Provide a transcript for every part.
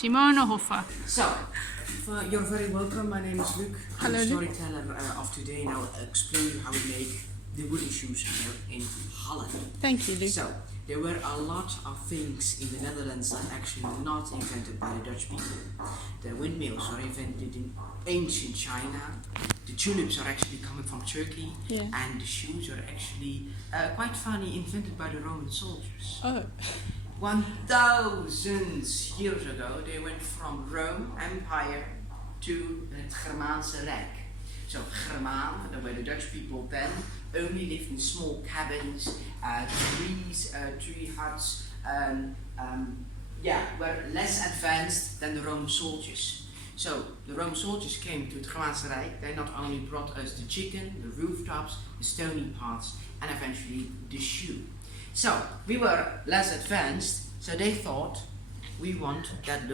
Simone Hoffa. So, you're very welcome. My name is Luc. I'm Hello, the Luc. storyteller of today, and I'll explain you how we make the wooden shoes here in Holland. Thank you, Luc. So, there were a lot of things in the Netherlands that actually were not invented by the Dutch people. The windmills were invented in ancient China. The tulips are actually coming from Turkey, Yeah. and the shoes are actually quite funny, invented by the Roman soldiers. Oh, 1000 years ago, they went from Rome Empire to het Germaanse Rijk. So Germaan, the way the Dutch people then only lived in small cabins, tree huts, were less advanced than the Roman soldiers. So the Roman soldiers came to het Germaanse Rijk. They not only brought us the chicken, the rooftops, the stony paths, and eventually the shoe. So we were less advanced, so they thought we want that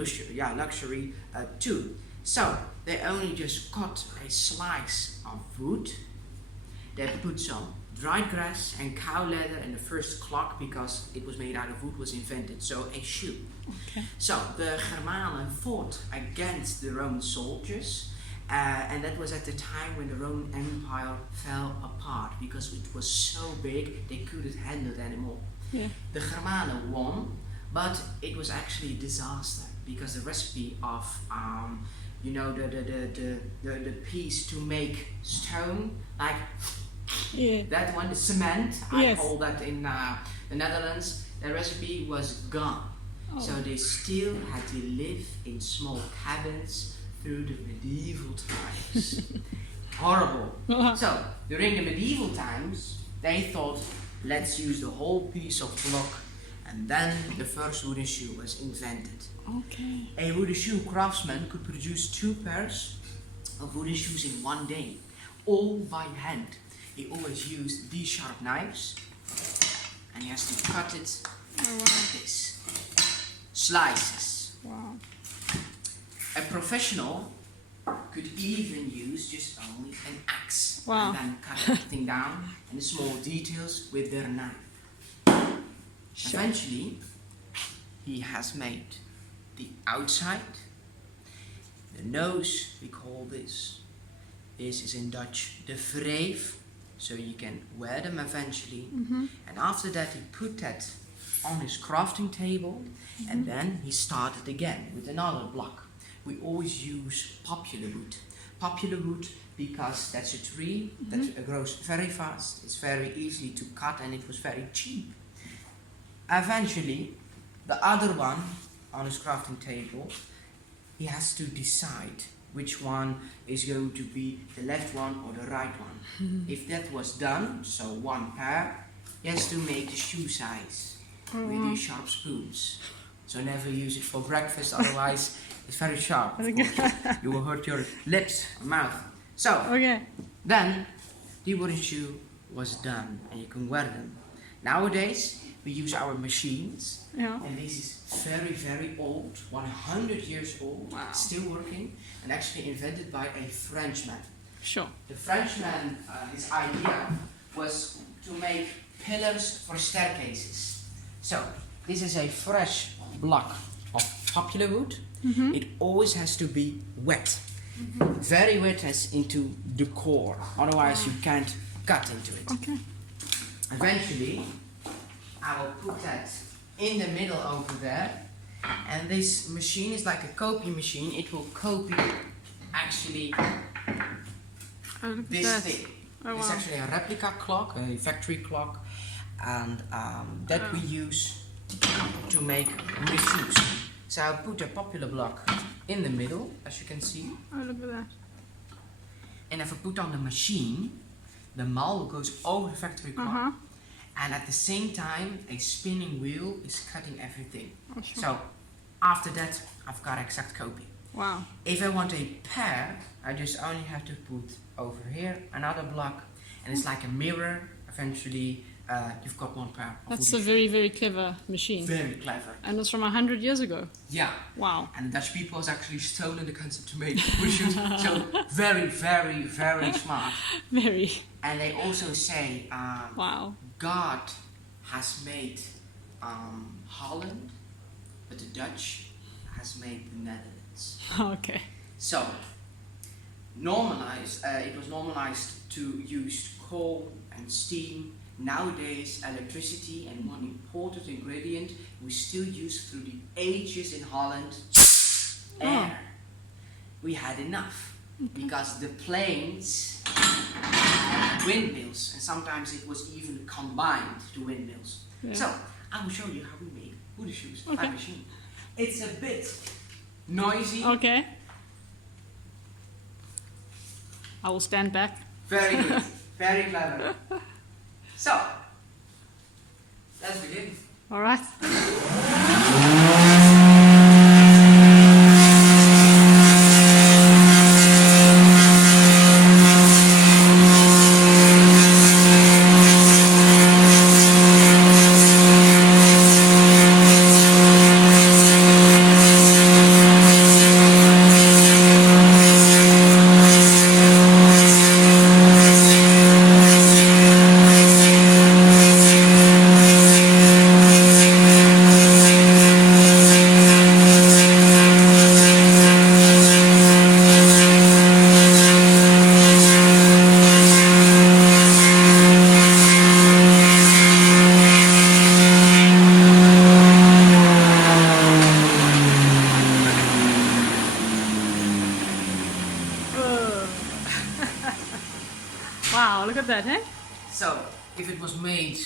luxury too. So they only just cut a slice of wood. They put some dried grass and cow leather, and the first clog, because it was made out of wood, was invented. So a shoe. okay. So the Germanen fought against the Roman soldiers, and that was at the time when the Roman Empire fell apart because it was so big they couldn't handle it anymore. Yeah. The Germanen won, but it was actually a disaster because the recipe of the piece to make stone, like Yeah. that one, the cement, Yes. I call that in the Netherlands, the recipe was gone. Oh. So they still had to live in small cabins through the medieval times. Horrible. So during the medieval times, they thought, let's use the whole piece of block, and then the first wooden shoe was invented. Okay. A wooden shoe craftsman could produce 2 pairs of wooden shoes in one day, all by hand. He always used these sharp knives, and he has to cut it like this. Slices. Wow. A professional could even use just only an axe, Wow. and then cut everything down in the small details with their knife. Sure. Eventually, he has made the outside, the nose, we call this. This is in Dutch the wreef, so you can wear them eventually. Mm-hmm. And after that, he put that on his crafting table, and then he started again with another block. We always use popular wood. Popular wood because that's a tree that grows very fast, it's very easy to cut, and it was very cheap. Eventually, the other one on his crafting table, he has to decide which one is going to be the left one or the right one. If that was done, so 1 pair, he has to make the shoe size with these sharp spoons. So never use it for breakfast, otherwise it's very sharp. Of course. You will hurt your lips or mouth. So Okay. then the wooden shoe was done, and you can wear them. Nowadays we use our machines, Yeah. and this is very, very old, 100 years old, Wow. still working, and actually invented by a Frenchman. Sure. The Frenchman, his idea was to make pillars for staircases. So this is a fresh block of popular wood. It always has to be wet, very wet as into the core, otherwise you can't cut into it. Okay. Eventually, I will put that in the middle over there, and this machine is like a copy machine. It will copy actually Oh, look at this that. thing. Oh, It's wow. actually a replica clock, a factory clock, and that we use to make wooden shoes. So I'll put a popular block in the middle, as you can see, Oh, look at that. and if I put on the machine, the maul goes over the factory clock. Uh-huh. And at the same time, a spinning wheel is cutting everything. Oh, sure. So after that, I've got exact copy. Wow. If I want a pair, I just only have to put over here another block, and it's like a mirror. Eventually, you've got 1 pair. Of That's a wooden very, very clever machine. shoes. Very clever. And it's from 100 years ago. Yeah. Wow. And the Dutch people has actually stolen the concept to make wooden shoes. So very, very, very smart. Very. And they also say, Wow. God has made Holland, but the Dutch has has made the Netherlands. Okay. So, it was normalized to use coal and steam. Nowadays, electricity and one important ingredient we still use through the ages in Holland, air. We had enough because the planes had windmills, and sometimes it was even combined to windmills. Yeah. So, I will show you how we make wooden shoes by Okay. machine. It's a bit noisy. Okay. I will stand back. Very good. Very clever. So, let's begin. All right. Wow, look at that, eh? So, if it was made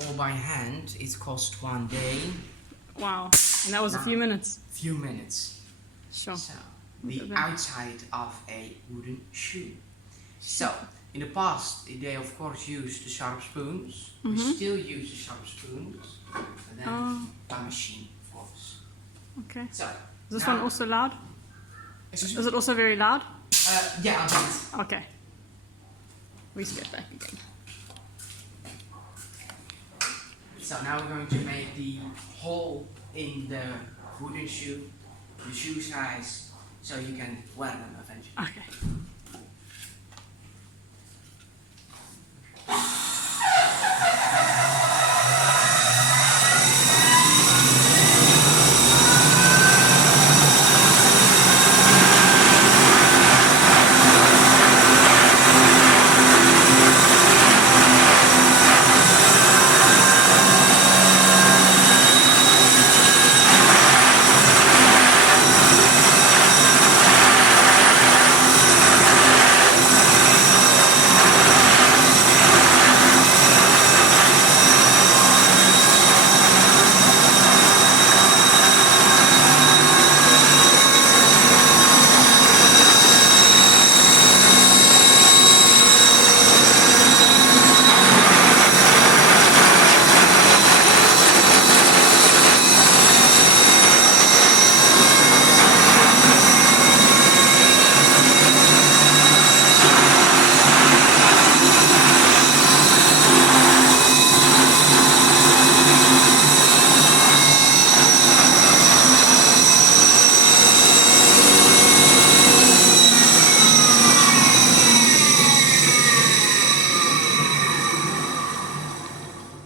all by hand, it cost 1 day, Wow. And that was a few minutes. few minutes. Sure. So, Look the at that. outside of a wooden shoe. So, in the past, they of course used the sharp spoons. We still use the sharp spoons, but then by machine, of course. Okay. So, Is this now- one also loud? Excuse Is me? it also very loud? Yeah, a bit. Okay. We step back again. So now we're going to make the hole in the wooden shoe, the shoe size, so you can wear them eventually. Okay.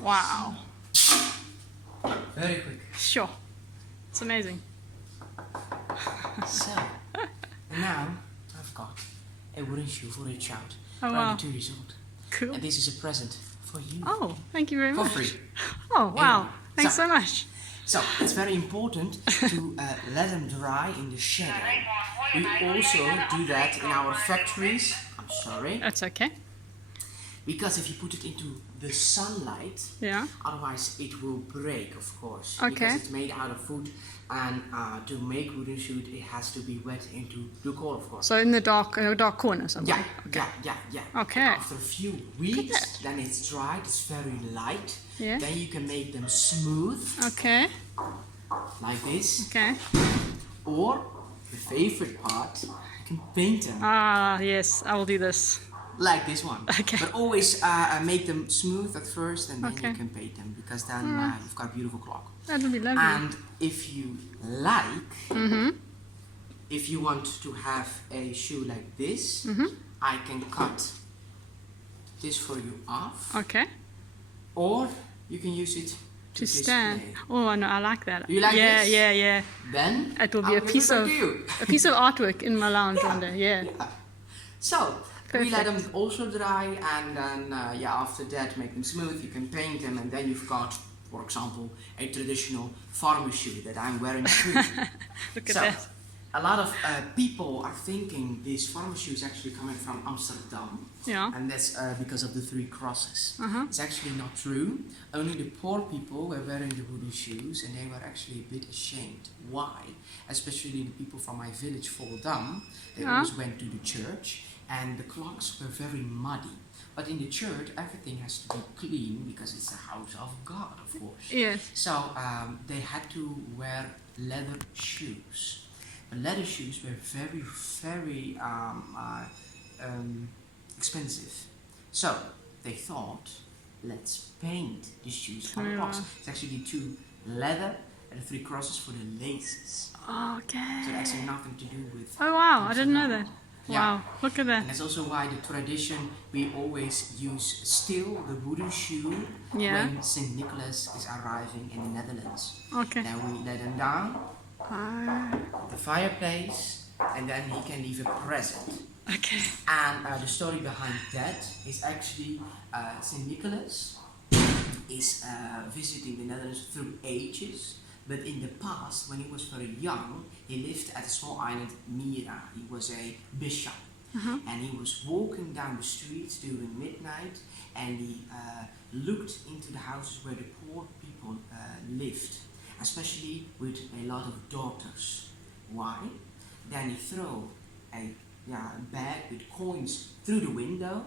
Wow. Very quick. Sure. It's amazing. So, and now I've got a wooden shoe for a child, Oh, around wow. 2 years old. Cool. And this is a present for you. Oh, thank you very For much. free. Oh, wow. Yeah. Thanks So- so much. So, it's very important to let them dry in the shadow. We also do that in our factories. I'm sorry. That's okay. Because if you put it into the sunlight, Yeah. otherwise it will break, of course. Okay. Because it's made out of wood, and to make wooden shoe, it has to be wet into the coal, of course. So in the dark corner somewhere. Yeah. Okay. And after a few weeks, that. then it's dried, it's very light. Yeah. Then you can make them smooth, Okay. like this. Okay. Or, the favorite part, you can paint them. Ah, yes. I will do this. Like this one. Okay. But always make them smooth at first, and then Okay. you can paint them, because then you've got a beautiful clock. That would be lovely. And if you like, if you want to have a shoe like this, I can cut this for you off, Okay. or you can use it To stand. display. Oh, no, I like that. Do you like yeah, this? Yeah. Then It will be I'll a give piece it back of to you. a piece of artwork in my lounge one day. Yeah. So we let them Perfect. also dry, and then after that make them smooth. You can paint them, and then you've got, for example, a traditional farmer shoe that I'm wearing too. Look at So that. a lot of people are thinking this farmer shoe is actually coming from Amsterdam. Yeah. And that's because of the 3 crosses. Uh-huh. It's actually not true. Only the poor people were wearing the wooden shoes, and they were actually a bit ashamed. Why? Especially the people from my village, Volendam. They Yeah. always went to the church, and the clogs were very muddy. But in the church, everything has to be clean because it's the house of God, of course. Yes. So they had to wear leather shoes. The leather shoes were very, very expensive. So they thought, let's paint the shoes on the box. Yeah. It's actually 2 leather and 3 crosses for the laces. Okay. So it actually nothing to do with. Oh, wow. I didn't know that. Yeah. Wow. Look at that. And that's also why the tradition, we always use still the wooden shoe Yeah. when St. Nicholas is arriving in the Netherlands. Okay. Then we let him down the fireplace, and then he can leave a present. Okay. And the story behind that is actually St. Nicholas is visiting the Netherlands through ages. But in the past, when he was very young, he lived at a small island, Mira. He was a bishop. And he was walking down the streets during midnight, and he looked into the houses where the poor people lived, especially with a lot of daughters. Why? Then he threw a bag with coins through the window,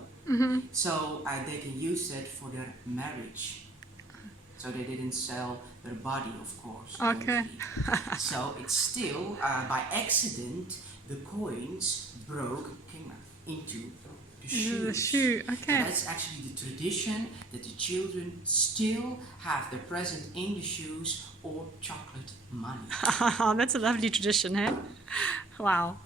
so they can use that for their marriage. So they didn't sell their body, of course. Okay. So it's still, by accident, the coins came into the shoes. The shoe. So Okay. that's actually the tradition that the children still have their present in the shoes or chocolate money. That's a lovely tradition, hey? Wow.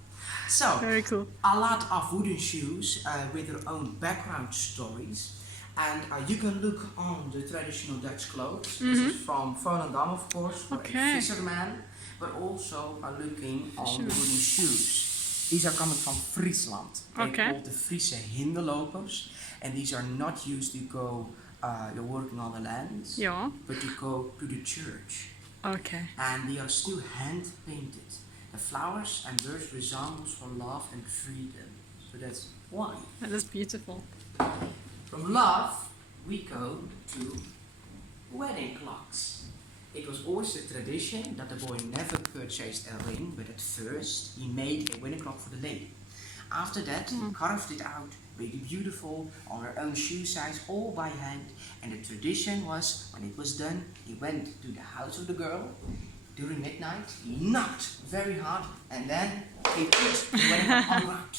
So, Very cool. a lot of wooden shoes with their own background stories. And you can look on the traditional Dutch clothes. This is from Volendam, of course, for Okay. a fisherman. But also looking on the wooden shoes. These are coming from Friesland. They're Okay. called the Friese hinderlopers. And these are not used to go, you're working on the lands, Yeah. but to go to the church. Okay. And they are still hand painted. The flowers and birds resembles for love and freedom. So that's why. That is beautiful. From love, we go to wedding clocks. It was always a tradition that the boy never purchased a ring, but at first he made a wedding clock for the lady. After that, he carved it out, made it beautiful, on her own shoe size, all by hand. And the tradition was, when it was done, he went to the house of the girl. During midnight, he knocked very hard, and then he put the wedding clock on the ground.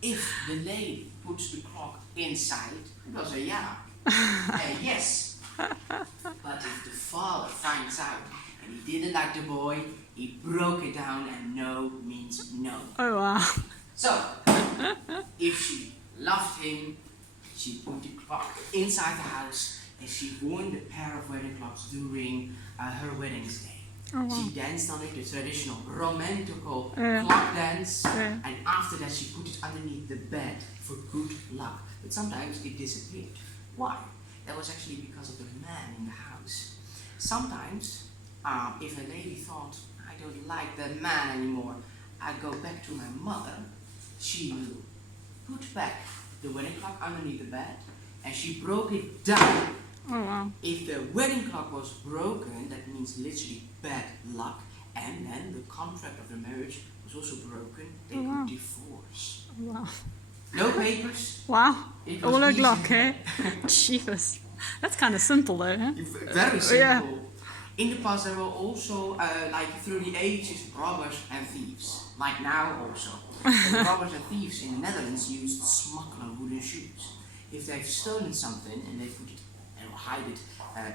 If the lady puts the clock inside, it was a yeah, a yes. But if the father finds out and he didn't like the boy, he broke it down, and no means no. Oh, wow. So, if she loved him, she put the clock inside the house, and she wore the pair of wedding clocks during her wedding day. Oh, wow. She danced on it, the traditional romantical Yeah. clock dance, Yeah. and after that she put it underneath the bed for good luck. But sometimes it disappeared. Why? That was actually because of the man in the house. Sometimes, if a lady thought, I don't like that man anymore, I go back to my mother, she will put back the wedding clock underneath the bed, and she broke it down. Oh, wow. If the wedding clock was broken, that means literally bad luck, and then the contract of the marriage was also broken, they wow. could divorce. Oh, wow. No papers. Wow. It was All a easy. Glock, eh? Jeepers. That's kind of simple, though, huh? Very simple. Yeah. In the past, there were also, like through the ages, robbers and thieves. Like now also. The robbers and thieves in the Netherlands used smuggler wooden shoes. If they've stolen something and they put it and hide it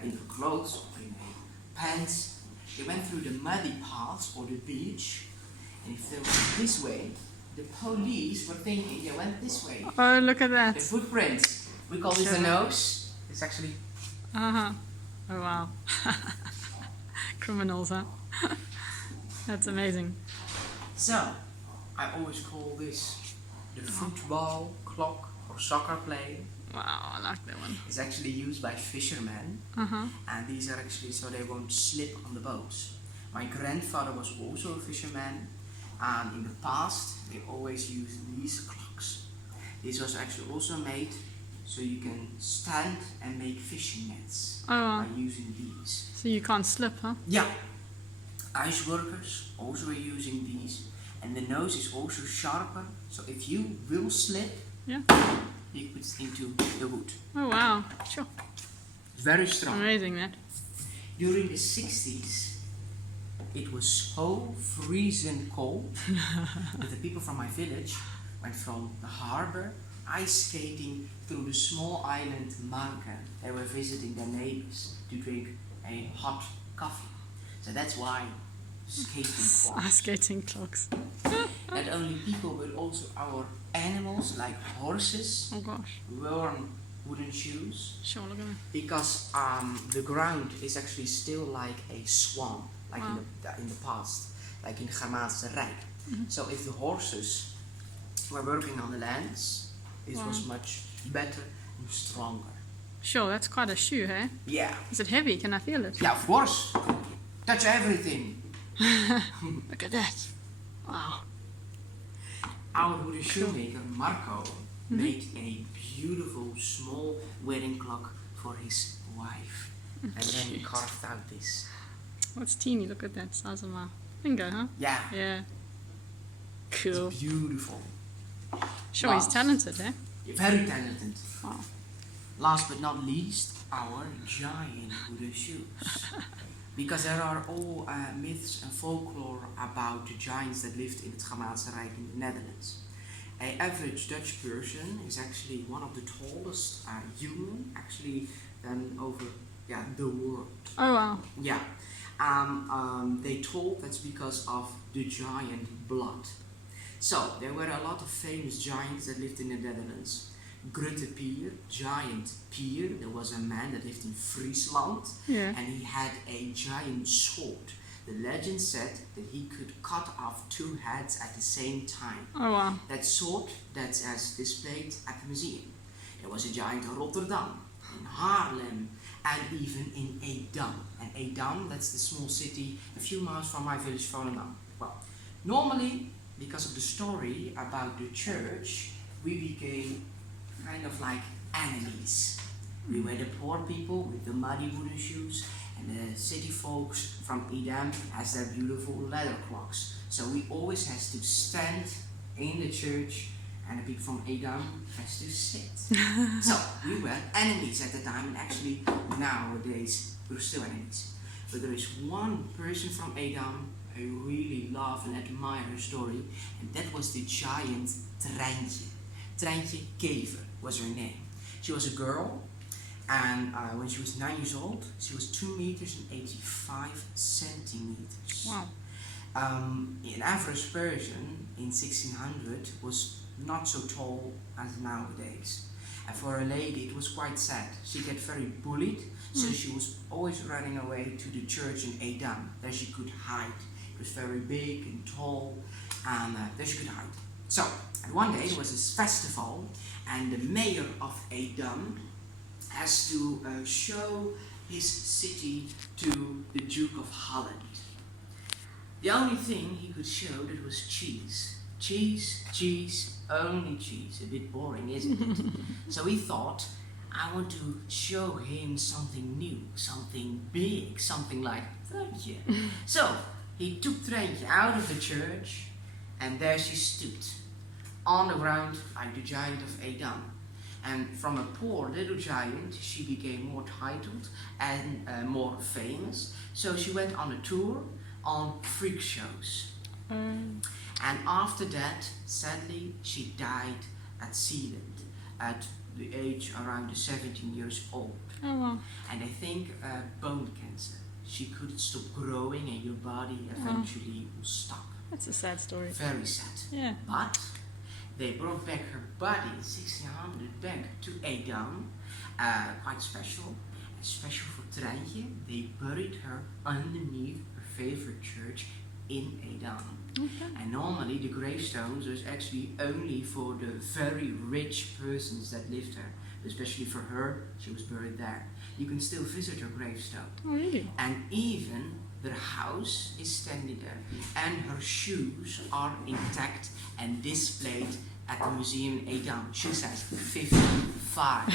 in their clothes or in a pants, they went through the muddy paths or the beach, and if they went this way, the police were thinking they went this way. Oh, look at The that. footprints. We call this the nose. It's actually Uh-huh. Oh wow. Criminals, huh? That's amazing. So, I always call this the football clock or soccer play. Wow, I like that one. It's actually used by fishermen, and these are actually so they won't slip on the boats. My grandfather was also a fisherman, and in the past they always used these clocks. This was actually also made so you can stand and make fishing nets by using these. So you can't slip, huh? Yeah, ice workers also are using these, and the nose is also sharper, so if you will slip, Yeah. you put it into the wood. Oh wow, sure. Very strong. Amazing that. During the 60s, it was so freezing cold that the people from my village went from the harbor ice skating through the small island Marken. They were visiting their neighbors to drink a hot coffee. So that's why skating clogs. Ice skating clogs. Not only people but also our animals like horses Oh gosh. wore wooden shoes Sure, look at that. because the ground is actually still like a swamp, like in the past, like in Germaanse Rijk. So if the horses were working on the lands, it was much better and stronger. Sure, that's quite a shoe, hey? Yeah. Is it heavy? Can I feel it? Yeah, of course. Touch everything. Look at that. Wow. Our wooden shoemaker Marco made a beautiful small wedding clock for his wife, and then he carved out this. What's teeny? Look at that size of my finger, huh? Yeah. Yeah. Cool. It's beautiful. Sure, he's talented, eh? Very talented. Wow. Last but not least, our giant wooden shoes. Because there are all myths and folklore about the giants that lived in the Germaanse Rijk in the Netherlands. An average Dutch person is actually one of the tallest human actually over the world. Oh wow. Yeah. They told that's because of the giant blood. So there were a lot of famous giants that lived in the Netherlands. Grutte Pier, giant Pier. There was a man that lived in Friesland, and he had a giant sword. The legend said that he could cut off two heads at the same time. Oh wow. That sword that's as displayed at the museum. There was a giant in Rotterdam, in Haarlem, and even in Edam. And Edam, that's the small city a few miles from my village, Volendam. Well, normally, because of the story about the church, we became kind of like enemies. We were the poor people with the muddy wooden shoes, and the city folks from Edam has their beautiful leather clogs. So we always has to stand in the church, and the people from Edam has to sit. So we were enemies at the time, and actually nowadays we're still enemies. But there is one person from Edam I really love and admire her story, and that was the giant Treintje. Treintje Kever was her name. She was a girl, and when she was 9 years old, she was 2 meters and 85 centimeters. Wow. An average person in 1600 was not so tall as nowadays. And for a lady, it was quite sad. She got very bullied, so she was always running away to the church in Edam, there she could hide. It was very big and tall, and there she could hide. So, and one day there was this festival, and the mayor of Edam has to show his city to the Duke of Holland. The only thing he could show that was cheese. Cheese, cheese, only cheese. A bit boring, isn't it? So he thought, I want to show him something new, something big, something like Treintje. So he took Treintje out of the church, and there she stood, on the ground like the giant of Edam. And from a poor little giant, she became more titled and more famous. So she went on a tour on freak shows. And after that, sadly, she died at Zealand at the age around 17 years old. Oh wow. And I think bone cancer. She couldn't stop growing, and your body eventually will stop. That's a sad story. Very sad. Yeah. But they brought back her body in 1600 back to Edam, quite special. special for Treintje, they buried her underneath her favorite church in Edam. Okay. And normally the gravestones was actually only for the very rich persons that lived there. Especially for her, she was buried there. You can still visit her gravestone. Oh, really? And even her house is standing there. And her shoes are intact and displayed at the museum in Edam. She says 55.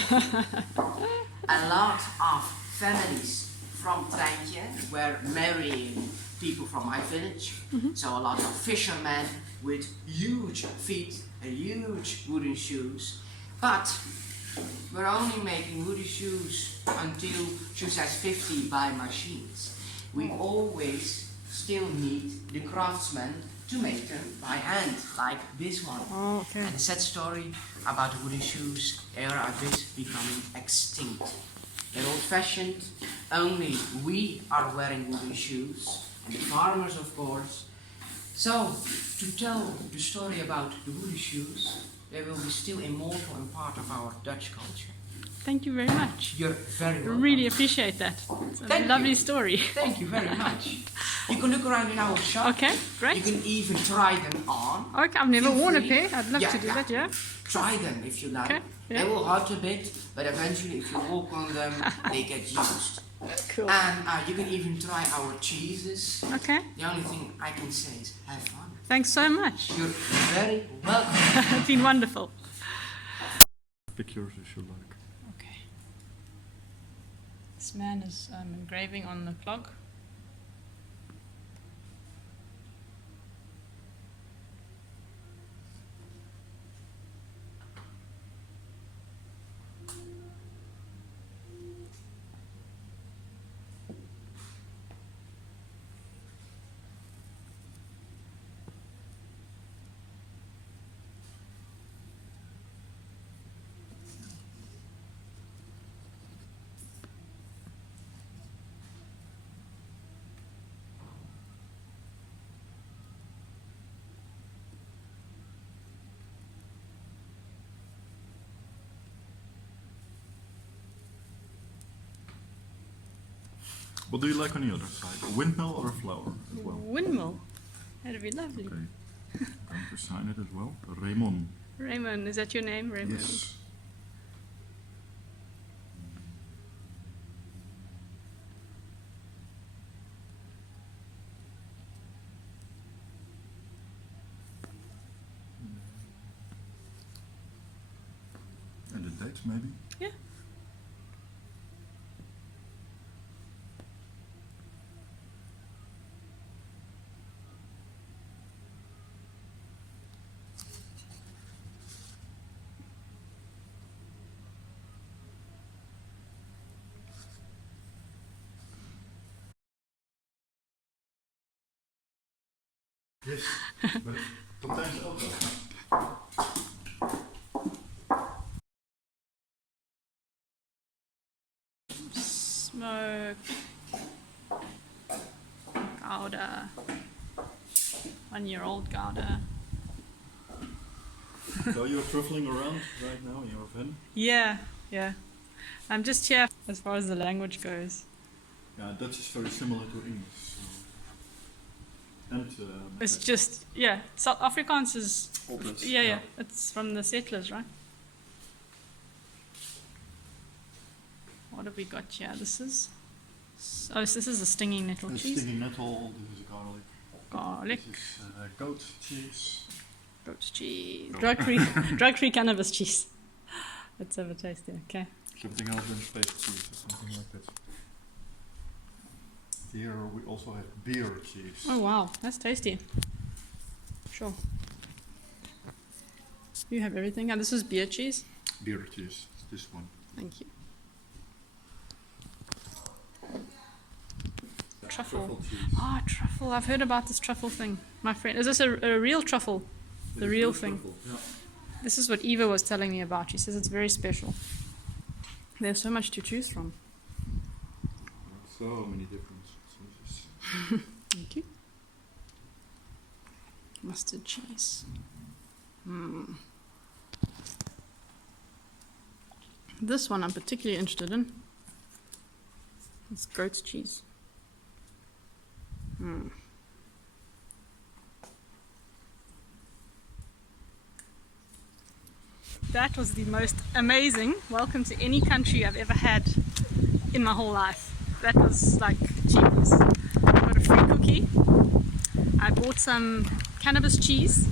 A lot of families from Treintje were marrying people from my village. So a lot of fishermen with huge feet and huge wooden shoes. But we're only making wooden shoes until she says 50 by machines. We always still need the craftsmen to make them by hand, like this one. Oh, okay. And the sad story about the wooden shoes, they are a bit becoming extinct. They're old-fashioned, only we are wearing wooden shoes, and the farmers of course. So, to tell the story about the wooden shoes, they will be still immortal and part of our Dutch culture. Thank you very much. You're very welcome. Really appreciate that. It's a lovely story. Thank you very much. You can look around in our shop. Okay, great. You can even try them on. Okay, I've never Feel worn a free. pair. I'd love to do that, yeah. Try them if you like. Okay, yeah. They will hurt a bit, but eventually if you walk on them, they get used. Cool. And you can even try our cheeses. Okay, The only thing I can say is have fun. thanks so much. You're very welcome. It's been wonderful. Pick yours if you like. Okay. This man is engraving on the clog. What do you like on the other side? A windmill or a flower as well? Windmill. That'd be lovely. Okay. I'm going to sign it as well. Raymond. Raymond, is that your name, Raymond? Yes. And the dates maybe? Yeah. Yes. But sometimes also. Smoke. Gouda. 1-year-old Gouda. So you're traveling around right now in your van? Yeah, yeah. I'm just here as far as the language goes. Yeah, Dutch is very similar to English. So. And It's just, yeah, South Afrikaans is, Oldest, yeah, it's from the settlers, right? What have we got here? This is, oh, so this is a stinging nettle It's cheese. stinging nettle, this is garlic. Garlic, This is goat cheese. goat's cheese, No. drug-free cannabis cheese. Let's have a taste there, okay. Something else than space cheese or something like that. Here we also have beer cheese. Oh wow, that's tasty. Sure. You have everything. And this is beer cheese. Beer cheese, it's this one. Thank you. Truffle. cheese. Ah, truffle. I've heard about this truffle thing. My friend, is this a real truffle? The This is real good thing. truffle, yeah. This is what Eva was telling me about. She says it's very special. There's so much to choose from. So many different cheeses. Thank you. Mustard cheese. This one I'm particularly interested in. It's goat's cheese. Mm. That was the most amazing welcome to any country I've ever had in my whole life. That was like cheapness. I got a free cookie. I bought some cannabis cheese,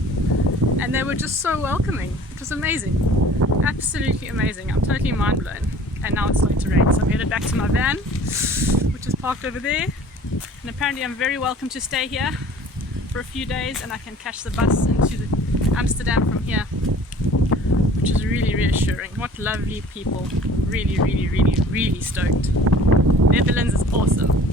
and they were just so welcoming. It was amazing. Absolutely amazing. I'm totally mind blown. And now it's starting to rain, so I'm headed back to my van, which is parked over there. And apparently I'm very welcome to stay here for a few days, and I can catch the bus into Amsterdam from here, which is really reassuring. What lovely people. Really, really, really, really stoked. Netherlands is awesome.